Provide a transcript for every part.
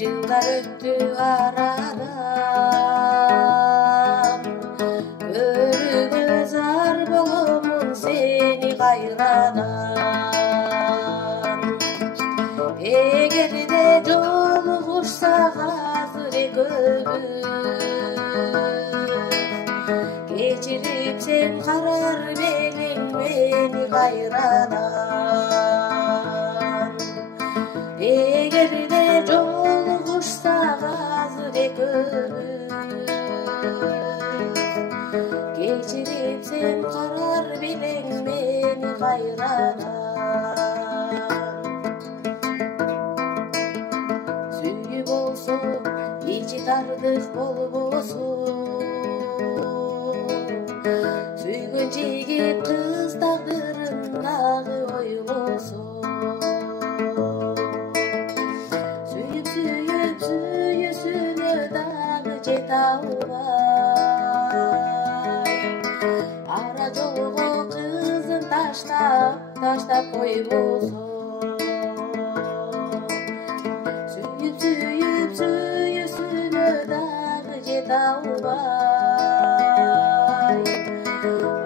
Yıllar öttü aradan. Körüge zar bolumun seni kayradan. Egerde joluguşsak azыр ekөөбүз, кечирип сен карар белең мени кайрадан. Эгерде жолугушсак азыр экөөбүз, кечирип сен карар белең мени кайрадан. Сүйүү болсо ичи тардык болбосун, сүйгөн жигит кыз тагдырын дагы ойлосун. Сүйүп сүйүүсүнө дагы жете албай, ара жолго кызын таштап койбосун. Сүйүп сүйүүсүнө дагы жете албай,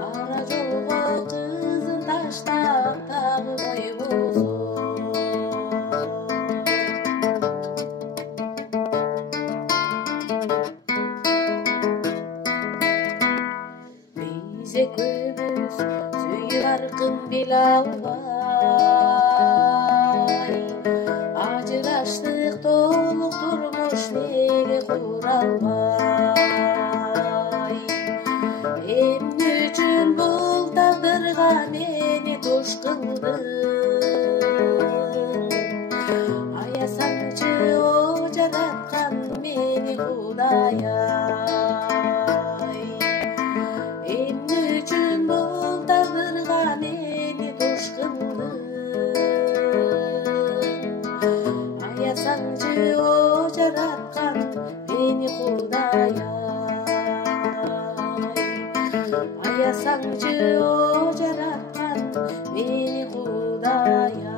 ара жолго кызын таштап дагы койбосун. Биз экөөбүз сүйүү аркын биле албай, ажыраштык толук турмуш неге кура албай. Эмне үчүн бул тагдырга мени туш кылдың? Аясаңчы о жараткан мени Кудай. Эмне үчүн бул тагдырга мени туш кылдың? Аясаңчы о жараткан мени Кудай. Аясаңчы о жараткан мени Кудай.